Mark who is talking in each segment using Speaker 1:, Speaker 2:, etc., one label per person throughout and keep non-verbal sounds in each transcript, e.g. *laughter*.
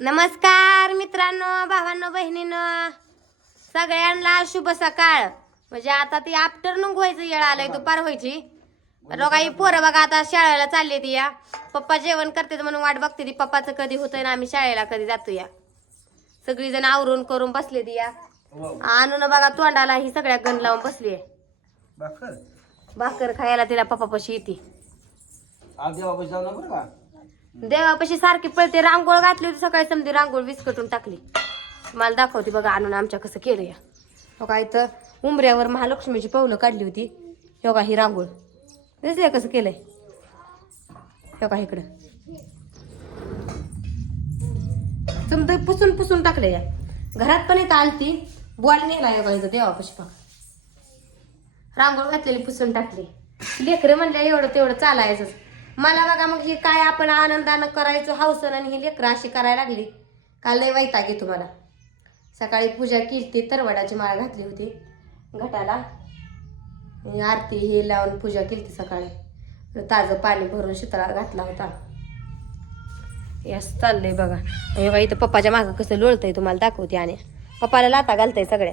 Speaker 1: नमस्कार मित्रांनो भावांनो बहिणींनो. सगळ्यांना शुभ सकाळ. म्हणजे आता ती आफ्टरनून व्हायचं येळ आलाय दुपार व्हायची. रोगाई पोरं बघा आता शाळेला चालली ती या. पप्पा जेवण करते म्हणून वाट बघते ती. पप्पाचं कधी होतंय ना आम्ही शाळेला कधी जातो या सगळी जण आवरून करून बसले ती या. आणून बघा तोंडाला ही सगळ्या गण लावून बसली
Speaker 2: भाकर?
Speaker 1: भाकर खायला तिला पप्पापाशी येते. देवापाशी सारखी पळते रांगोळ घातली होती सकाळी समजी रांगोळ विस्कटून टाकली. मला दाखवते बघा आणून आमच्या कसं केलं या. हो का इथं उंबऱ्यावर महालक्ष्मीची पावलं काढली होती. हो का ही रांगोळ? दिसले कसं केलंय? हो का इकडं? समजा पुसून पुसून टाकले या. घरात पण इथं आणती बॉल नेला हो का इथं देवापाशी बघा. रांगोळ घातलेली पुसून टाकली. लेकरं म्हणल्या एवढं तेवढं चालायचं मला बघा मग हे काय आपण आनंदानं करायचो हौसन आणि ही लेकरं अशी करायला लागली. काल लय वैताग आहे तुम्हाला सकाळी पूजा केली तरवडाची माळ घातली होती. घटाला आरती हे लावून पूजा केली सकाळी. ताजं पाणी भरून शितळा घातला होता. यस चाललंय बघा. हे बघा इथं पप्पाच्या मागं कसं लोळतंय तुम्हाला दाखवते आणि. पप्पाला लाता घालतंय सगळ्या.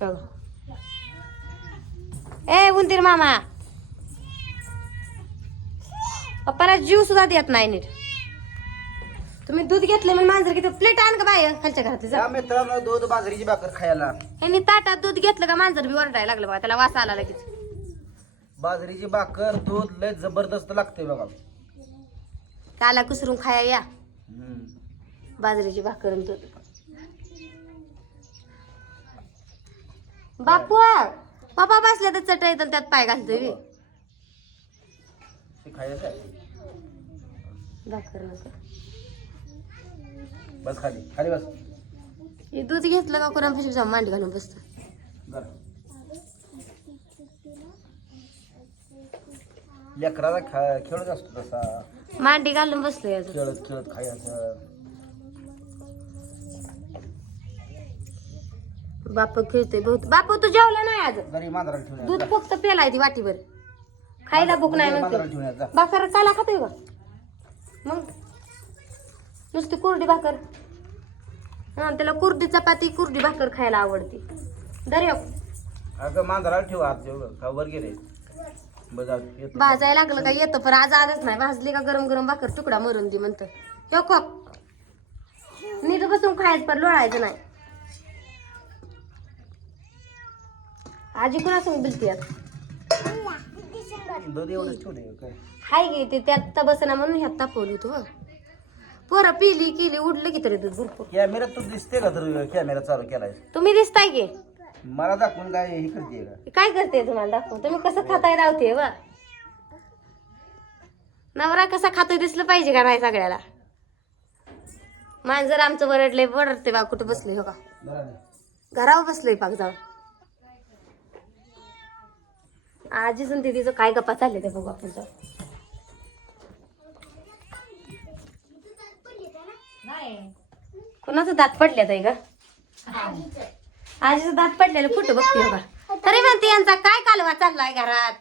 Speaker 1: बघा. ए उंदीर मामा! पप्पाला जीव सुद्धा देत नाही नीट. तुम्ही दूध घेतलं म्हणून मांजर किती प्लेट आण का बाय खालच्या घरात जा.
Speaker 2: या मित्रांनो दूध बाजरीची भाकर खायला.
Speaker 1: ह्यांनी ताटात दूध घेतलं का मांजर बी ओरडायला लागलं बघा त्याला वास आला लगेच.
Speaker 2: बाजरीची भाकर दूध लय जबरदस्त लागते बघा.
Speaker 1: काला कुसरून खाया या.
Speaker 2: हम्म.
Speaker 1: बाजरीची भाकर आणि दूध. बापू पप्पा बसल्या तर चटई तर त्यात पाय घालतोय बी.
Speaker 2: ते खायचं आहे.
Speaker 1: भाकर नको.
Speaker 2: बस खाली खाली बस.
Speaker 1: हे दूध घेतलं का कोणा मांडी घालून बसतं.
Speaker 2: लेकराला खेळत असतो तसा.
Speaker 1: मांडी घालून अजून.
Speaker 2: खेळत खेळत खायचं.
Speaker 1: बाप खेळतोय बहुत. बापू तू जेवला नाही आज? दूध. फक्त पेलाय ती वाटीवर खायला भूक नाही म्हणते. भाकर काला खातोय का? मग? नुसती कुरडी भाकर. हा त्याला कुरडी चपाती कुरडी भाकर खायला आवडते. दर्या
Speaker 2: अगं मांजराला ठेव आत वर गेले.
Speaker 1: भाजायला लागलं का येतं पण आज आलंच नाही. भाजली का गरम गरम भाकर तुकडा मरून दे म्हणतं. यो खोक. नीट बसून खायचं पण लोळायचं नाही. आजी कुणासंग बिलती आता?
Speaker 2: दूध एवढंच ठेवले काय?
Speaker 1: हाय गे ते त्यात बसना म्हणून ह्यात तापवली तू पोरं पिली केली उडलं की तरी दूध भरपूर.
Speaker 2: कॅमेऱ्यात तू दिसते का तर कॅमेरा चालू केलाय?
Speaker 1: तुम्ही दिसताय की?
Speaker 2: मला दाखवून काय हे करते का?
Speaker 1: काय करते तुम्हाला दाखव तुम्ही कसं खाताय रावते वा नवरा कसा खातोय दिसलं पाहिजे का नाही सगळ्याला? मांजर आमचं वरडले वरडते बा कुठं बसले हो का?
Speaker 2: ना.
Speaker 1: घरावर बसलोय पाक जाऊन. आजी ते तिचं काय गप्पा चालले ते बघू आपण कुणाचं दात पडल्यात आहे का आजीचं दात पडलेलं फुट बघते हो का तरी म्हणते यांचा काय कालवा चाललाय घरात?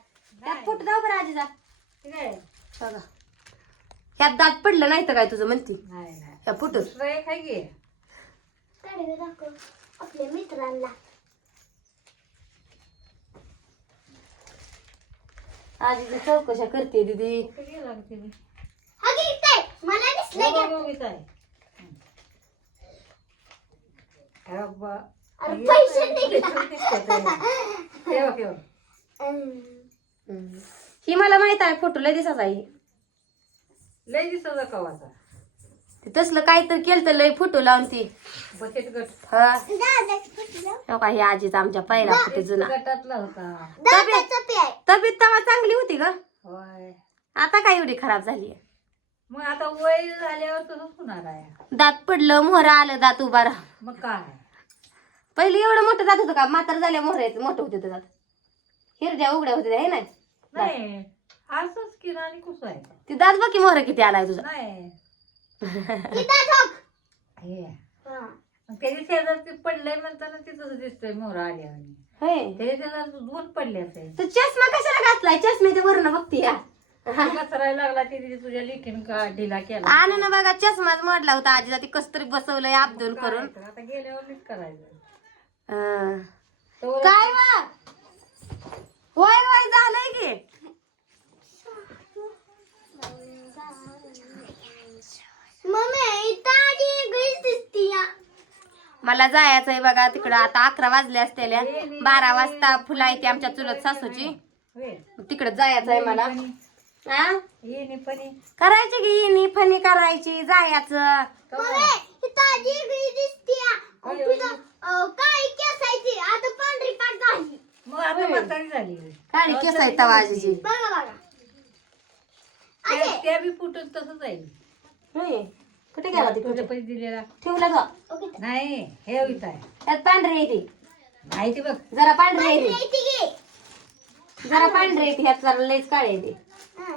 Speaker 1: त्यात फुट जाऊ बरं आजीचा. बघा. ह्यात दात पडलं नाही तर काय तुझं म्हणती? फुटून
Speaker 3: आपल्या मित्रांना.
Speaker 1: आजीची चौकशा करते दीदी.
Speaker 3: हा मला.
Speaker 1: ही माहीत आहे फोटो लय दिसाचा आहे.
Speaker 4: लय दिसत कवाचा.
Speaker 1: ते तसलं काहीतरी केलं तर लय फोटो लावून ती.
Speaker 4: बचत गट
Speaker 1: हा. हो का ही आजीचा आमच्या पहिला फोटो जुना.
Speaker 4: गटातला होता.
Speaker 1: तब्येत तेव्हा चांगली होती ग.
Speaker 4: होय
Speaker 1: आता काय एवढी खराब झाली
Speaker 4: मग आता वय झाल्यावर तसंच होणार आहे
Speaker 1: दात पडलं मोहरा आलं दात उभा राहा.
Speaker 4: मग काय?
Speaker 1: पहिले एवढं मोठं दात होतं का? म्हातार झाल्या मोहरा येत मोठं होते दात हिरड्या उघड्या होते हे नाही
Speaker 4: नाही असंच की कुस आहे?
Speaker 1: ती दात बघ की मोहरा किती आलाय तुझा.
Speaker 4: नाही. त्याच्या शेजारती पडलंय म्हणताना तिथं दिसतोय मोहरा आल्या आणि
Speaker 1: होय.
Speaker 4: त्याच्या शेजार दोन पडले असेल
Speaker 1: तर चष्मा कशाला घातलाय? चष्म्याच्या वरनं बघती या
Speaker 4: बसरायला लागला तिथे तुझ्या लेखीन का ढिला केला?
Speaker 1: आणि ना बघा चष्माच मोडला होता आजीला. ती कस तरी बसवलंय अब्दुल करून.
Speaker 4: आता गेल्यावर नीट करायचं. तर
Speaker 1: काय वा? होय होय झालंय की
Speaker 3: मम्मी इथं आधी वेगळीच दिसती या
Speaker 1: मला जायचंय बघा तिकडं. आता अकरा वाजले असतेल्या. बारा वाजता फुला येते आमच्या चुलत सासूची. तिकडं मला. हा
Speaker 4: नी. पण ये.
Speaker 1: करायची की इनी फणी करायची जायचं.
Speaker 3: मम्मी इथं आधी वेगळी दिसती या तुझं काय केसायची आता पांढरी पाट झाली.
Speaker 4: मग आता म्हातारी झाली
Speaker 1: काळी केस आहे तवा आजीची.
Speaker 3: बघा बघा.
Speaker 4: त्या- त्या बी फुटून तसंच आहे.
Speaker 1: कुठे गेला ती
Speaker 4: तुझ्या पैसे दिलेला.
Speaker 1: ठेवला का
Speaker 3: ओके.
Speaker 4: नाही हे होत आहे.
Speaker 1: त्यात पांढरे येते
Speaker 4: नाही ते बघ.
Speaker 1: जरा पांढरे येते जरा पांढरे येते ह्यात जरा लयच काळे येते
Speaker 3: हा,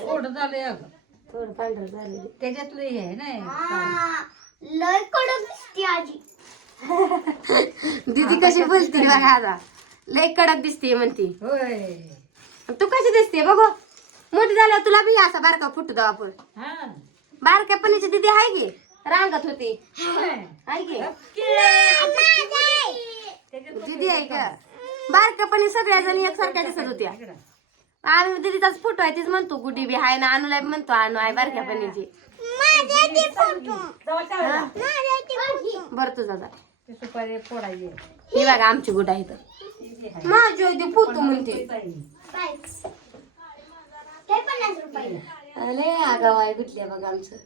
Speaker 4: थोडं झालंय अगं.
Speaker 1: थोडं पांढरं झालेलं
Speaker 4: त्याच्यातलं हे आहे ना
Speaker 3: हा, लय कडक दिसते आजी. *laughs*
Speaker 1: दीदी कशी बोलते बघा आता. लय कडक दिसते म्हणती.
Speaker 4: होय.
Speaker 1: तू कशी दिसते बघू. मोठी झाल्यावर तुला बी असा बारका फुटू दाव आपण.
Speaker 4: हा.
Speaker 1: बारक्या पणीची दीदी आहे की? रांगत होती.
Speaker 4: होय.
Speaker 1: आहे की? दीदी आहे का? बारक्या पणी सगळ्या जणी एकसारख्या दिसत होत्या. आणि दीदीचाच फोटो आहे तीच म्हणतो गुडी बी आहे ना अनुला बी म्हणतो अनु आहे बारक्या पणीची. बरं तुझा जा
Speaker 4: ते सुपारी फोडायची.
Speaker 1: ही बघा आमची गुड आहे तर माझी आहे. ती फोटो म्हणते अरे आगाव आहे गुटल्या बघा आमचं.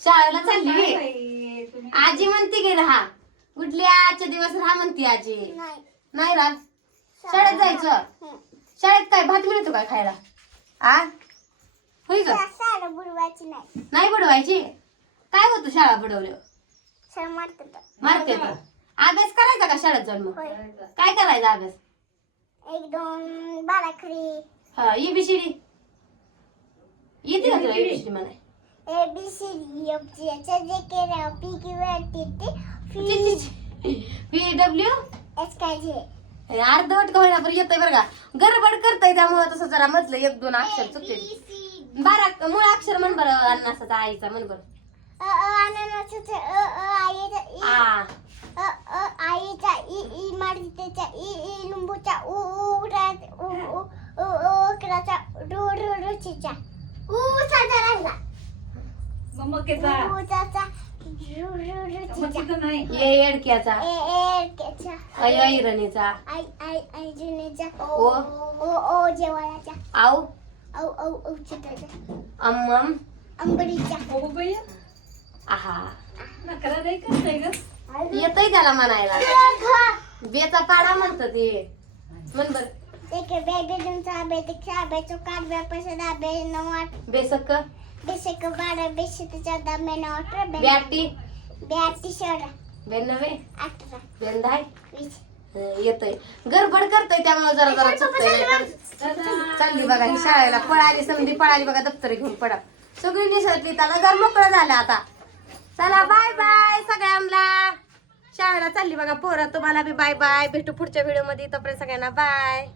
Speaker 1: शाळेला चालली आजी म्हणते की राहा. गुटल्या आजच्या दिवस राहा म्हणते आजी.
Speaker 3: नाही.
Speaker 1: नाही राह शाळेत जायचं. शाळेत काय भात मिळतो काय खायला? आ? होय ग
Speaker 3: बुडवायची नाही.
Speaker 1: नाही बुडवायची? काय होतं शाळा बुडवल्यावर? मारते का? अभ्यास करायचा का शाळेत जाऊन मग?
Speaker 3: होय.
Speaker 1: काय करायचा अभ्यास?
Speaker 3: एक दोन बाराखडी.
Speaker 1: हा एबीसीडी येते का तुला एबीसीडी म्हणाय
Speaker 3: A B C D F G H J K L P Q R T T
Speaker 1: P W
Speaker 3: S काय जे
Speaker 1: अर्धवट का होईना बरं येतंय बरं का? गडबड करताय त्यामुळे तसं जरा मधलं एक दोन अक्षर चुकते बारा मूळ अक्षर म्हण बरं अन्नासाचा आईचा म्हण बरं.
Speaker 3: अ अ अननसाचा अ अ आईचा ई
Speaker 1: आ.
Speaker 4: मग मग केचा.
Speaker 3: उचाचा रु रु
Speaker 4: मग
Speaker 3: रुचीचा
Speaker 4: तिथं नाही.
Speaker 1: ए एडक्याचा.
Speaker 3: ए ए केचा
Speaker 1: ऐ ऐरणीचा
Speaker 3: आई आई आई जुनेचा
Speaker 1: ओ.
Speaker 3: ओ ओ जेवायचा.
Speaker 1: आऊ.
Speaker 3: औ औ औ चिताचा
Speaker 1: अम्मम.
Speaker 3: अंबडीचा
Speaker 4: हो बाई.
Speaker 1: आहा.
Speaker 4: नकरा नाही करताय ग?
Speaker 1: येतंय त्याला म्हणायला. बेचा पाडा म्हणत ते. म्हण बर.
Speaker 3: Take बेगडूनचा बेतिक्षा बेचो काट बेपसदा बे नवाट
Speaker 1: बेसक
Speaker 3: बेसेक. बारा बेशे चौदा मे नवाट बे
Speaker 1: ब्याटी
Speaker 3: ब्याती सोळा
Speaker 1: बेनवे
Speaker 3: अठरा
Speaker 1: बेंदाय
Speaker 3: वीस
Speaker 1: येतय गडबड करतय त्यामुळे जरा जरा चुकतंय. चालली बघा ही शाळेला पळाली समधी पळाली बघा दप्तर घेऊन पडा सगळी निसटली त्याला घर मोकळं झालं आता. चला बाय बाय सगळ्यांना. शाळेला चालली बघा पोरं तुम्हाला बी बाय बाय भेटू पुढच्या व्हिडिओमध्ये. तोपर्यंत सगळ्यांना बाय